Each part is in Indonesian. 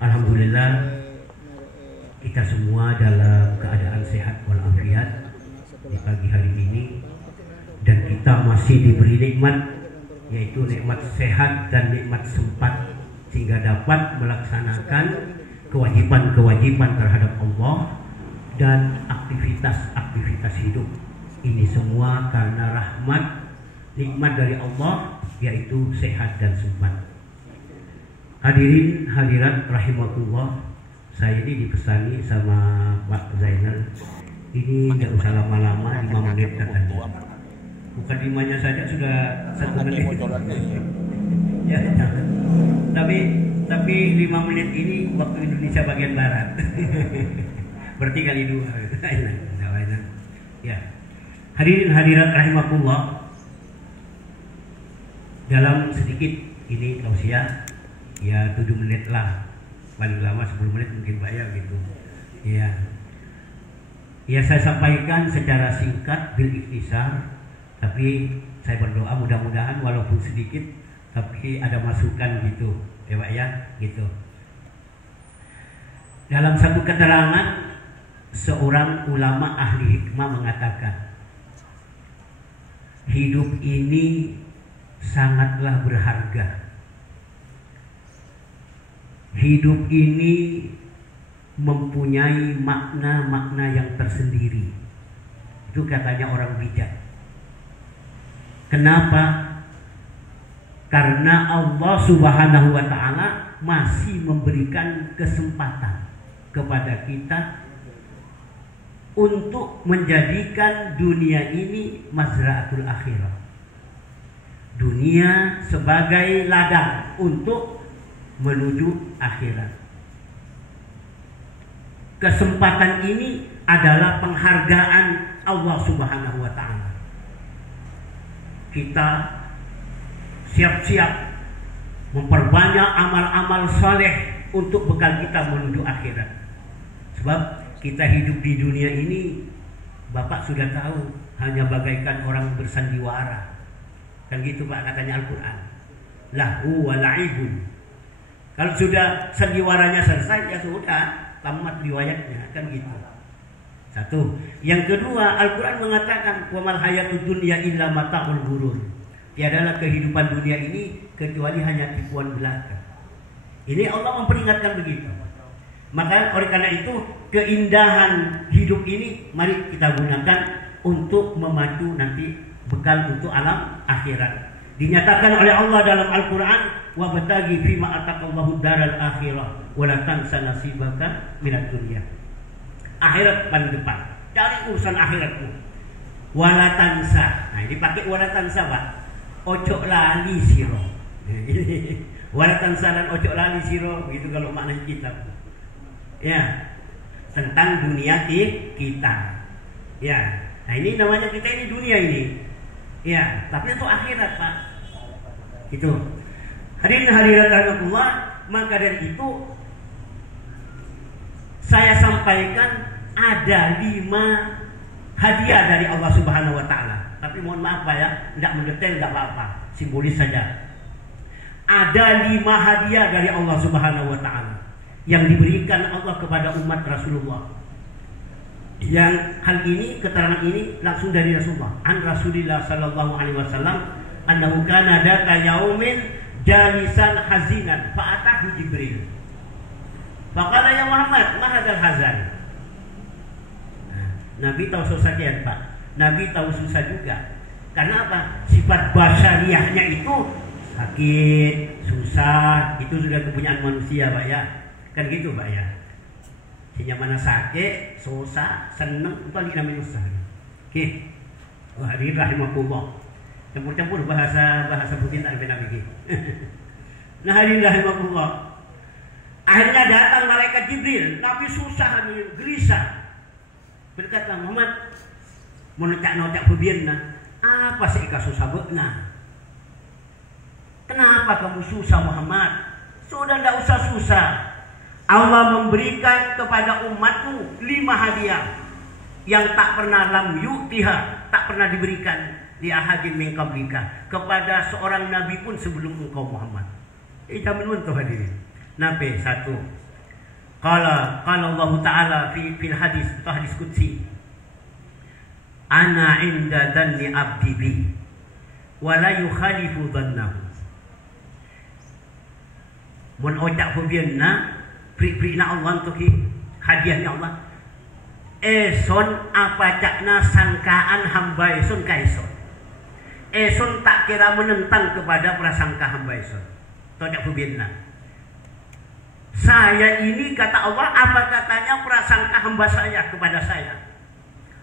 Alhamdulillah kita semua dalam keadaan sehat walafiat di pagi hari ini, dan kita masih diberi nikmat, yaitu nikmat sehat dan nikmat sempat, sehingga dapat melaksanakan kewajiban-kewajiban terhadap Allah dan aktivitas-aktivitas hidup. Ini semua karena rahmat, nikmat dari Allah, yaitu sehat dan sempat. Hadirin hadirat rahimakumullah, saya ini dipesani sama Pak Zainal, ini nggak usah lama-lama, 5 menit katanya. Bukan 5-nya saja sudah 1 menit. Ya, tapi 5 menit ini waktu Indonesia bagian barat. Berarti kali 2. Ya. Hadirin hadirat rahimakumullah, dalam sedikit ini tausiah ya 7 menit lah, paling lama 10 menit mungkin Pak ya gitu. Ya saya sampaikan secara singkat bil ikhtisar, tapi saya berdoa mudah-mudahan walaupun sedikit tapi ada masukan gitu ya Pak ya gitu. Dalam satu keterangan, seorang ulama ahli hikmah mengatakan, hidup ini sangatlah berharga. Hidup ini mempunyai makna-makna yang tersendiri. Itu katanya orang bijak. Kenapa? Karena Allah Subhanahu wa ta'ala masih memberikan kesempatan kepada kita untuk menjadikan dunia ini mazra'atul akhirah. Dunia sebagai ladang untuk menuju akhirat. Kesempatan ini adalah penghargaan Allah Subhanahu wa ta'ala. Kita siap-siap memperbanyak amal-amal saleh untuk bekal kita menuju akhirat. Sebab kita hidup di dunia ini, Bapak sudah tahu, hanya bagaikan orang bersandiwara. Kan gitu Pak katanya Al-Quran. Lahu wa la'ibun. Kalau sudah sandiwaranya selesai, ya sudah, tamat riwayatnya, kan gitu. Satu. Yang kedua, Al-Quran mengatakan, wa mal hayatud dunya illa mata'ul ghurur. Tiadalah kehidupan dunia ini kecuali hanya tipuan belaka. Ini Allah memperingatkan begitu. Maka oleh karena itu, keindahan hidup ini mari kita gunakan untuk memacu nanti bekal untuk alam akhirat. Dinyatakan oleh Allah dalam Al-Quran, wabtaghi fima ataqallahu daral akhirah wa la tansa nasibaka minad dunya. Akhirat paling depan, cari urusan akhiratmu. Wala tansa. Nah, ini pakai wala tansa Pak. Ojo lali siro. Wala tansa dan ojo lali siro, begitu kalau makna kitab. Ya, tentang dunia kita. Ya, nah ini namanya kita ini dunia ini. Ya, tapi itu akhirat Pak. Itu. Hadirin hadirat rahimakumullah, maka dari itu saya sampaikan ada 5 hadiah dari Allah Subhanahu wa ta'ala. Tapi mohon maaf Pak ya, tidak mendetail, tidak apa-apa, simbolis saja. Ada 5 hadiah dari Allah Subhanahu wa ta'ala yang diberikan Allah kepada umat Rasulullah. Yang hal ini, keterangan ini langsung dari Rasulullah. An Rasulillah sallallahu alaihi wasallam annahu kana daka yaumin jalisan hazinan fa'atahu Jibril. Faqala ya Muhammad, ma hadzal hazan? Nabi tahu susah kan Pak. Nabi tahu susah juga. Karena apa? Sifat basyariahnya itu sakit, susah, itu sudah kepunyaan manusia Pak ya. Kan gitu Pak ya. Sehingga mana sakit, susah, senang, itu namanya susah. Oke. Hadirin rahimakumullah. Campur-campur bahasa putih tak Nabi. Nah hadirin rahimakumullah. Akhirnya datang malaikat Jibril. Nabi susah, gelisah. Berkata, Muhammad, menocak-nocak bebirna. Apa sih susah bekna? Kenapa kamu susah Muhammad? Sudah tidak usah susah. Allah memberikan kepada umatmu 5 hadiah yang tak pernah lam yu'tiha, tak pernah diberikan li ahadin min qablika, kepada seorang nabi pun sebelum engkau Muhammad. Jamin untuk hadirin. Nabi 1, Qala Allah Ta'ala fil hadis, atau hadis qudsi. Ana inda dhanni abdi bi wa la yukhalifu dhannahu. Mun ojak hubianna pri-prina Allah untuk hadiahnya Allah. Eson apa cakna sangkaan hamba eson ka eson. Eson tak kira menentang kepada prasangka hamba eson. Tojak hubianna. Saya ini kata Allah, apa katanya prasangka hamba saya kepada saya.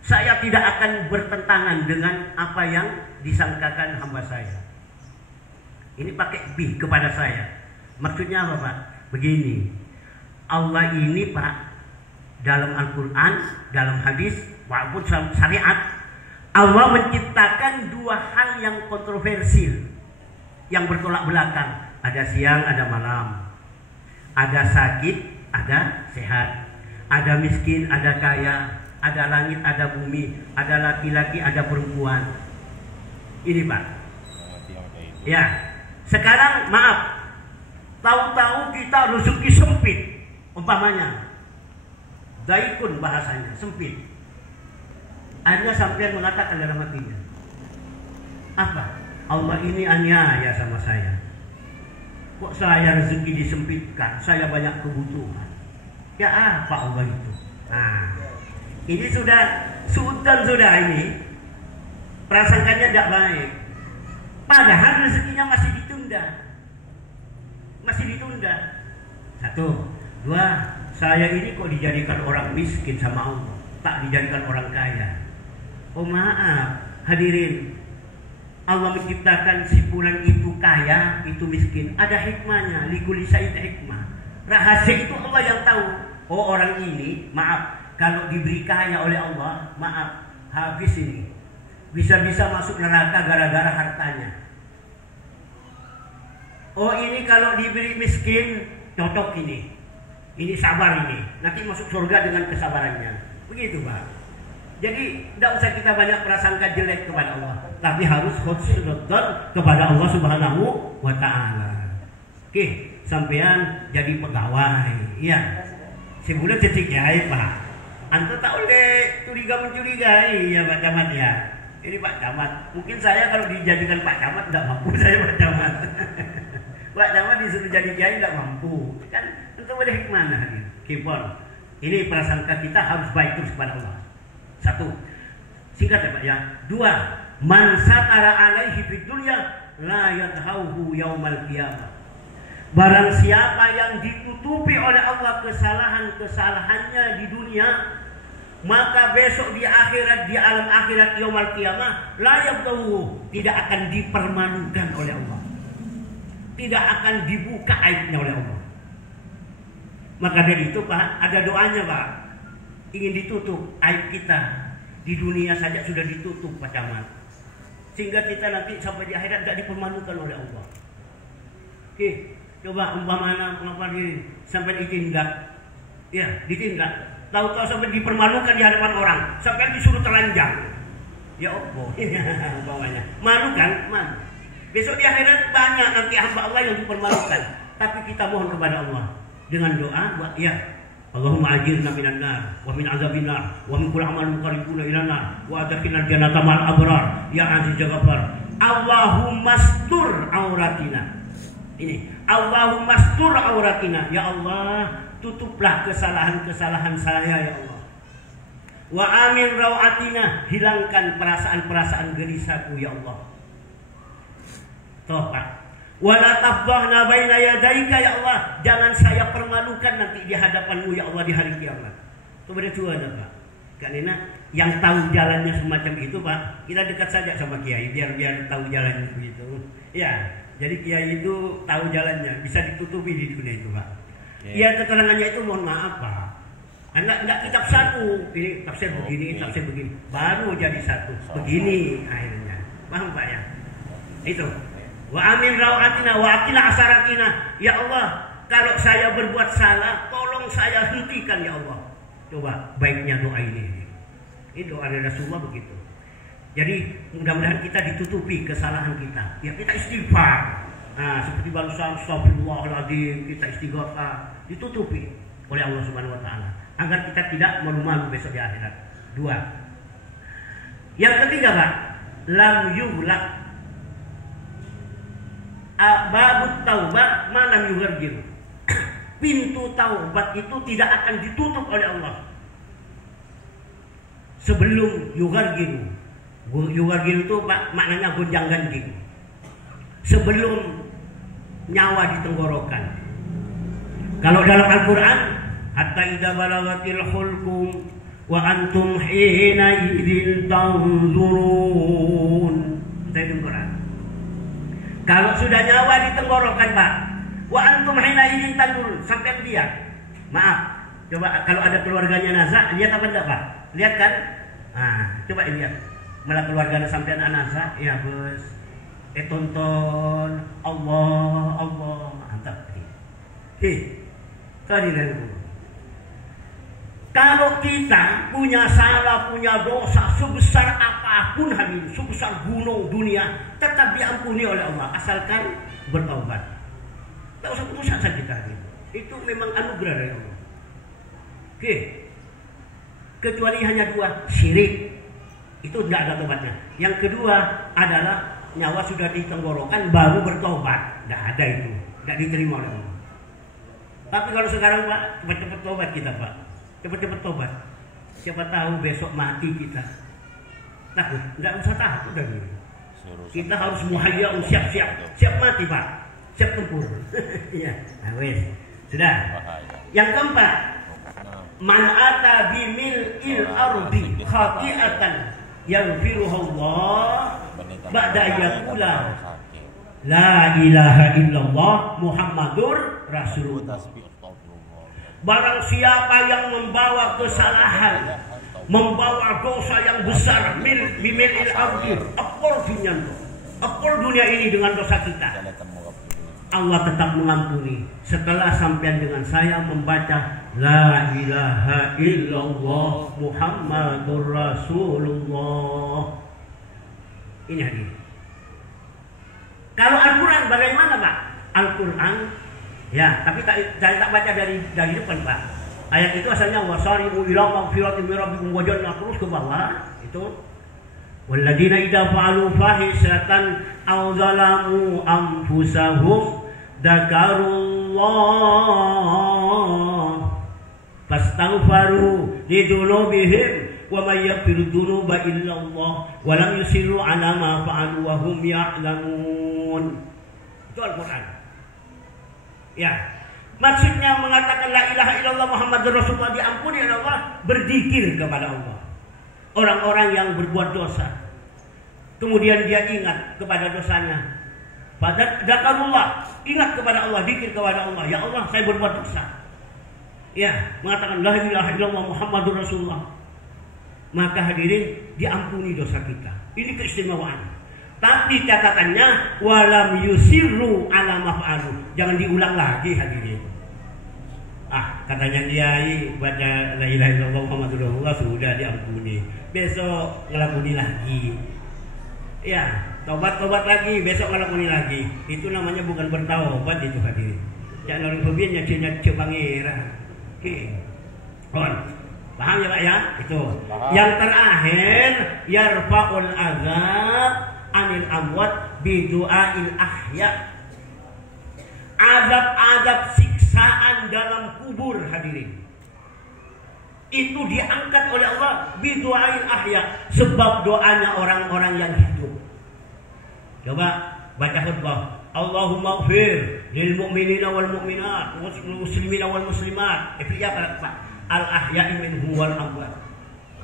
Saya tidak akan bertentangan dengan apa yang disangkakan hamba saya. Ini pakai bi kepada saya. Maksudnya apa Pak? Begini. Allah ini Pak, dalam Al-Quran, dalam hadis, walaupun syariat, Allah menciptakan dua hal yang kontroversial, yang bertolak belakang. Ada siang, ada malam. Ada sakit, ada sehat. Ada miskin, ada kaya. Ada langit, ada bumi, ada laki-laki, ada perempuan. Ini Pak. Ya, sekarang maaf, tahu-tahu kita rezeki sempit, umpamanya, daikun bahasanya sempit. Akhirnya sampai mengatakan dalam hatinya, apa? Allah ini aniaya sama saya. Kok saya rezeki disempitkan? Saya banyak kebutuhan. Ya apa Allah itu? Nah. Ini sudah ini prasangkanya tidak baik. Padahal rezekinya masih ditunda. Satu, dua, saya ini kok dijadikan orang miskin sama Allah, tak dijadikan orang kaya. Oh maaf, hadirin. Allah menciptakan si fulan itu kaya, itu miskin. Ada hikmahnya, likulli syai'in hikmah. Rahasia itu Allah yang tahu. Oh orang ini, maaf, kalau diberi kaya oleh Allah, maaf, habis ini. Bisa-bisa masuk neraka gara-gara hartanya. Oh ini kalau diberi miskin, cocok ini. Ini sabar ini. Nanti masuk surga dengan kesabarannya. Begitu Pak. Jadi tidak usah kita banyak prasangka jelek kepada Allah. Tapi harus husnudzon kepada Allah Subhanahu wa Ta'ala. Oke, sampean jadi pegawai. Iya. Sebulan titik jahit Pak. Anda tak boleh mencurigai ya Pak Camat ya. Ini Pak Camat. Mungkin saya kalau dijadikan Pak Camat tidak mampu saya Pak Camat. Pak Camat disuruh jadi kiai tidak mampu. Kan itu ada hikmah Kipon. Ini prasangka kita harus baik terus kepada Allah. Satu. Singkat ya Pak ya. Dua. Man satara alaihi fid dunya la yadhauhu yaumal qiyamah. Barang siapa yang ditutupi oleh Allah kesalahannya di dunia, maka besok di akhirat, di alam akhirat yaumul qiyamah la yabtahu, tidak akan dipermalukan oleh Allah. Tidak akan dibuka aibnya oleh Allah. Maka dari itu Pak, ada doanya Pak. Ingin ditutup aib kita di dunia saja sudah ditutup Pak Camat. Sehingga kita nanti sampai di akhirat tidak dipermalukan oleh Allah. Oke. Coba umpamanya sampai ditindak, ya ditindak. Tahu-tahu sampai dipermalukan di hadapan orang, sampai disuruh telanjang. Ya Allah, umpamanya malu kan? Malu. Besok di akhirat banyak nanti hamba Allah yang dipermalukan. Tapi kita mohon kepada Allah dengan doa, ya Allahumma ajirna minan nar wa min azabinar wa min kulli amalin qaribuna ila nar wa adkhilna jannata ma'al abrar ya aziz ya ghaffar. Allahumma astur auratina. Ini Allahumma astur auratina. Ya Allah, tutuplah kesalahan-kesalahan saya ya Allah. Wa amin rawatina, hilangkan perasaan-perasaan gelisahku ya Allah. Toh Pak. Wa la tafdhahna baina yadaika ya Allah, jangan saya permalukan nanti di hadapan-Mu ya Allah di hari kiamat. Itu berdua ada Pak. Karena yang tahu jalannya semacam itu Pak, kita dekat saja sama kiai biar tahu jalannya begitu. Ya. Jadi kiai itu tahu jalannya, bisa ditutupi di dunia itu Pak. Iya keterangannya itu mohon maaf Pak. Enggak kitab satu, ini tafsir begini, tafsir begini, baru jadi satu. Begini akhirnya, paham Pak ya? Itu. Wa amin rawatina wa aqila asaratina. Ya Allah, kalau saya berbuat salah, tolong saya hentikan ya Allah. Coba baiknya doa ini. Ini doa dari Rasulullah begitu. Jadi mudah-mudahan kita ditutupi kesalahan kita. Ya kita istighfar. Nah, seperti balsam astagfirullahaladzim, kita istighfar, ditutupi. oleh Allah Subhanahu wa taala agar kita tidak malu-malu besok di akhirat. 2. Yang ketiga, Pak, lam yughlaq babut taubat malam yughargir. Pintu taubat itu tidak akan ditutup oleh Allah sebelum yughargir. Yughargir itu, Pak, maknanya gonjang-ganjing. Sebelum nyawa di tenggorokan. Kalau dalam Al-Quran, hatta idza balagatil hulqum wa antum hina idzin tanzurun. Saya Quran. Kalau sudah nyawa di tenggorokan, Pak, wa antum hina idzin tanzurun, sampai lihat. Maaf, coba kalau ada keluarganya Nazar, lihat apa enggak, Pak? Lihat kan? Nah, coba lihat. Malah keluarganya sampean Nazar, ya bos. Tonton Allah mantap. Kalau kita punya salah, punya dosa sebesar apapun hari ini, sebesar gunung dunia, tetap diampuni oleh Allah asalkan bertaubat. Tak usah putus asa kita. Itu memang anugerah dari Allah. Kecuali hanya 2, syirik. Itu tidak ada tobatnya. Yang kedua adalah nyawa sudah di tenggorokan baru bertobat, tidak ada itu, tidak diterima oleh Allah. Tapi kalau sekarang, Pak, cepat-cepat tobat kita, Pak, cepat-cepat tobat. Siapa tahu besok mati kita. Takut? Tidak usah takut lagi. Kita harus muhayya, siap mati, Pak, siap tempur. Iya, wes, sudah. Yang keempat, man ata bimil'il ardi khati'atan yaghfiruhullah ba'da yaqula la ilaha illallah Muhammadur Rasulullah. Barang siapa yang membawa kesalahan, membawa dosa yang besar, bimil'il ardi, akor dunia ini dengan dosa kita, Allah tetap mengampuni setelah sampean dengan saya membaca la ilaha illallah Muhammadur Rasulullah. Ini hadir. Kalau Al-Quran bagaimana, Pak? Al-Quran, ya, tapi saya tak baca dari depan, Pak. Ayat itu asalnya wasari'u ila maghfiratin min rabbikum wa jannah, terus ke bawah itu walladzina idza fa'alu fahisatan aw zalamu anfusahum dzakarullah fastaghfaru lidzunubihim wa may yaghfiru dzunuba illallah wa lam yusirru ala ma fa'alu wa hum ya'lamun. Itu Al-Qur'an. Ya. Maksudnya mengatakan la ilaha illallah Muhammadur Rasulullah, diampuni oleh Allah, berzikir kepada Allah. Orang-orang yang berbuat dosa, kemudian dia ingat kepada dosanya, pada dzakarullah, ingat kepada Allah, zikir kepada Allah, ya Allah saya berbuat dosa. Ya, mengatakan la ilaha illallah Muhammadur Rasulullah, maka hadirin diampuni dosa kita. Ini keistimewaan. Tapi catatannya walam yusirru ala maf'alu, jangan diulang lagi hadirin. Katanya dia baca la ilaha illallah Muhammadur Rasulullah sudah diampuni, besok ngelakoni lagi. Ya, tobat lagi, besok ngelakoni lagi. Itu namanya bukan bertaubat itu hadirin. Jangan orang pemimpinnya nyaci pangeran. Oke. Paham ya, Pak ya? Itu. Paham. Yang terakhir, yarfa'ul azab anil amwat bidu'ail ahya. Azab-azab siksaan dalam kubur hadirin, itu diangkat oleh Allah bidu'ail ahya, sebab doanya orang-orang yang hidup. Coba baca khutbah, Allahumma ighfir lil mu'minina wal mu'minat wal muslimina wal muslimat al ahya'i minhum wal amwat.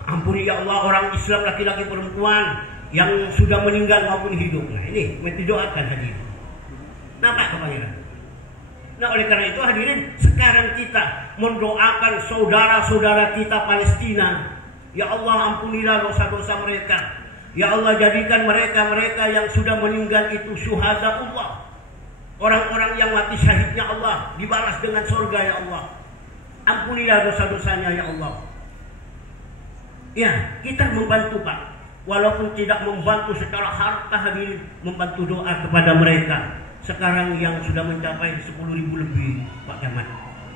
Ampuni ya Allah orang Islam laki-laki perempuan yang sudah meninggal maupun hidup. Nah ini didoakan hadirin. Nampak kepangiran. Nah oleh karena itu hadirin, sekarang kita mendoakan saudara-saudara kita Palestina. Ya Allah ampunilah dosa-dosa mereka. Ya Allah jadikan mereka-mereka yang sudah meninggal itu syuhada Allah. Orang-orang yang mati syahidnya Allah dibalas dengan surga ya Allah. Ampunilah dosa-dosanya ya Allah. Ya, kita membantu Pak. Walaupun tidak membantu secara harta hadirin, membantu doa kepada mereka. Sekarang yang sudah mencapai 10.000 lebih Pak Camat.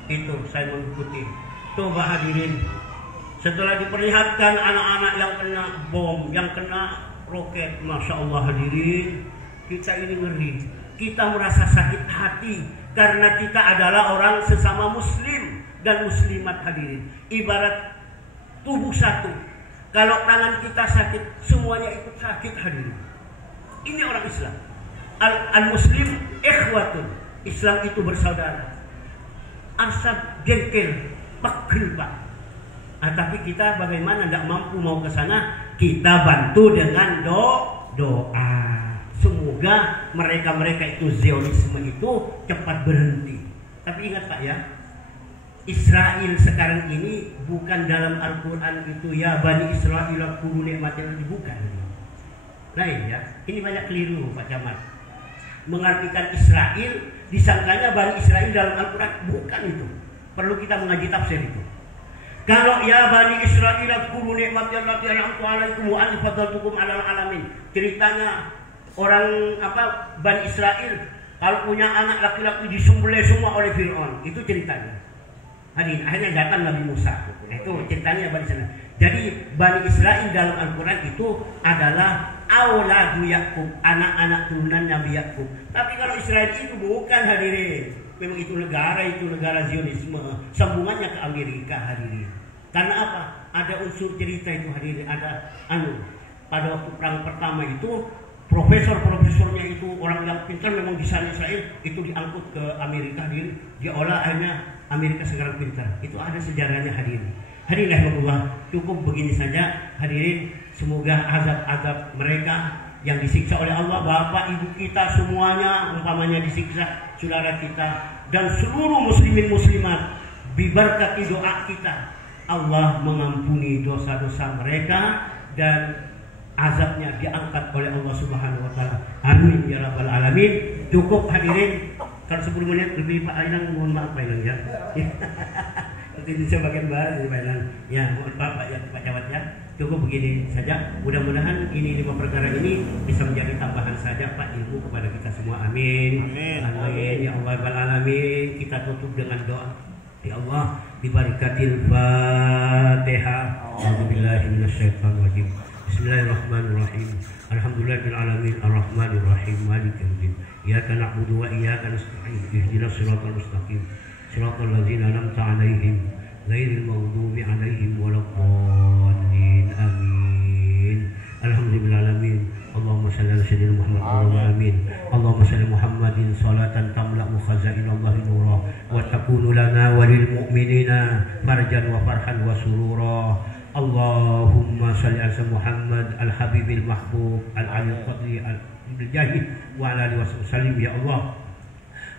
itu saya mengikuti. Coba hadirin, setelah diperlihatkan anak-anak yang kena bom, yang kena roket, Masya Allah hadirin, kita ini ngeri. Kita merasa sakit hati karena kita adalah orang sesama muslim dan muslimat hadirin. Ibarat tubuh satu. Kalau tangan kita sakit, semuanya ikut sakit hadirin. Ini orang Islam. Al-Muslim ikhwatun. Islam itu bersaudara. Asab jengkel, pegel pak. Tapi kita bagaimana, tidak mampu mau ke sana, kita bantu dengan doa. Semoga mereka-mereka itu Zionisme itu cepat berhenti. Tapi ingat pak ya, Israel sekarang ini bukan dalam Al-Quran itu ya Bani Israel kuru nikmatin, bukan. Lain ya, ini banyak keliru Pak Camat. Mengartikan Israel, disangkanya Bani Israel dalam Al-Quran, bukan itu. Perlu kita mengaji tafsir itu. Kalau ya Bani Israel kuru nikmatin allati an'amtu 'alaikum wa anni faddaltukum 'alal 'alamin. Ceritanya orang Bani Israel kalau punya anak laki-laki disembelih semua oleh Fir'aun, itu ceritanya. Akhirnya datang Nabi Musa. Itu ceritanya Bani Israel. Jadi Bani Israel dalam Al-Quran itu adalah auladu Yakub, anak-anak turunan Nabi Yakub. Tapi kalau Israel itu bukan hadirin. Memang itu negara Zionisme. Sambungannya ke Amerika hadirin. Karena apa? Ada unsur cerita itu hadirin. Ada pada waktu perang pertama itu profesor-profesornya itu orang yang pintar memang di sana Israel itu diangkut ke Amerika hadirin. Diolah akhirnya Amerika sekarang pintar. Itu ada sejarahnya hadirin. Hadirin rahmatullah, cukup begini saja hadirin. Semoga azab-azab mereka yang disiksa oleh Allah, bapak ibu kita semuanya umpamanya disiksa, saudara kita dan seluruh muslimin muslimat, biberkati doa kita, Allah mengampuni dosa-dosa mereka dan azabnya diangkat oleh Allah Subhanahu wa taala. Amin ya rabbal alamin. Cukup hadirin. Kalau 10 menit lebih Pak Ainang, mohon maaf Pak Ainang ya. Ini sebagian bahan Pak Ainang. Ya, mohon maaf Pak ya Pak Camat ya. Cukup begini saja. Mudah-mudahan ini 5 perkara ini bisa menjadi tambahan saja Pak ilmu kepada kita semua. Amin. Amin. Ya Allah rabbal alamin. Kita tutup dengan doa. Ya Allah, dibarakatil Fatihah. A'udzubillahi minasyaitonir rajim. Bismillahirrahmanirrahim. Alhamdulillahil alamin arrahmanir rahim maliki yaumiddin. Iyyaka na'budu wa iyyaka nasta'in. Ihdinas siratal mustaqim. Siratal ladzina an'amta 'alaihim ghairil maghdubi 'alaihim waladdallin. Amin. Alhamdulillahil alamin. Allahumma shalli ala sayyidina Muhammad Allahumma amin. Allahumma shalli Muhammadin salatan tamla'u khazainallahi nura wa takunu lana walil mu'minina farjan wa farhan wa surura. Allahumma salli ala Muhammad al-habibil mahbub al-alil qadri al-jahid wa ala alihi wasallim. Ya Allah,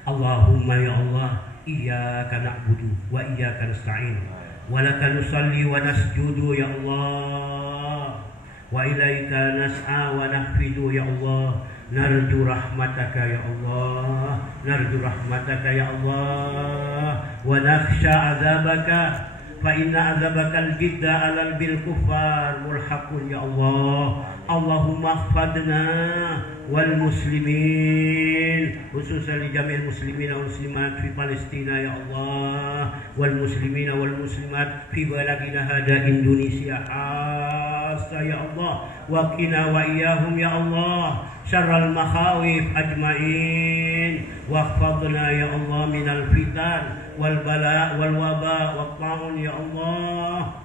Allahumma ya Allah, iyyaka na'budu wa iyyaka nasta'in wa laka nusalli wa nasjudu ya Allah wa ilaika nas'a wa nahfidu ya Allah. Narju rahmataka ya Allah, narju rahmataka ya Allah wa nakhsha azabaka fa inna azabakal jidda alal bil kuffar mulhaqun ya Allah. Allahumma khfadna wal muslimin khususan li jami'il muslimin wal muslimat fi Palestina ya Allah, wal muslimin wal muslimat fi baladina hada Indonesia asa ya Allah, wa qina wa iyyahum ya Allah syarral makhawif ajmain wa khfadna ya Allah minal fitan wal bala wal waba wa ta'un ya Allah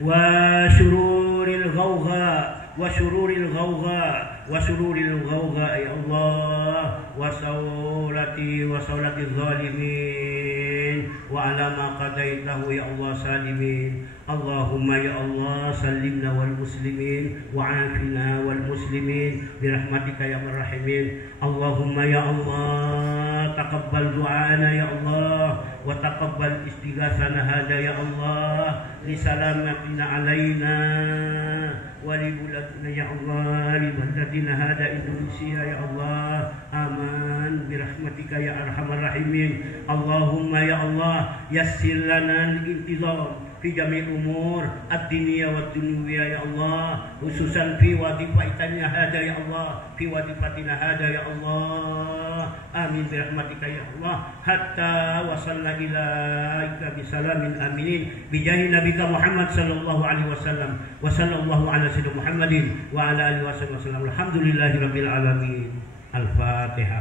wa syururil ghawgha wa syururil ghawgha wa syururil ghawgha ya Allah wa sawlati zalimin wa ala ma qadaitahu ya Allah salimin. Allahumma ya Allah sallimna wal muslimin wa afina wal muslimin birahmatika ya marhamin. Allahumma ya Allah taqabbal du'ana ya Allah wa taqabbal istighatsana hada ya Allah li salamatina alaina wa li buladina ya Allah li baladina hada Indonesia ya Allah. Aman birahmatika ya arhamar rahimin. Allahumma ya Allah yassir lana al-intizam في جميع الأمور الدينية والدنيوية يا الله، خصوصا في وظيفتنا هذا يا الله، في وظيفتنا هذا يا الله. آمين برحمتك يا الله. حتى وصلنا إليك بسلام آمنين بجاه نبيك محمد صلى الله عليه وسلم، وصلى الله على سيدنا محمد وعلى آله وصحبه وسلم. الحمد لله رب العالمين. الفاتحة.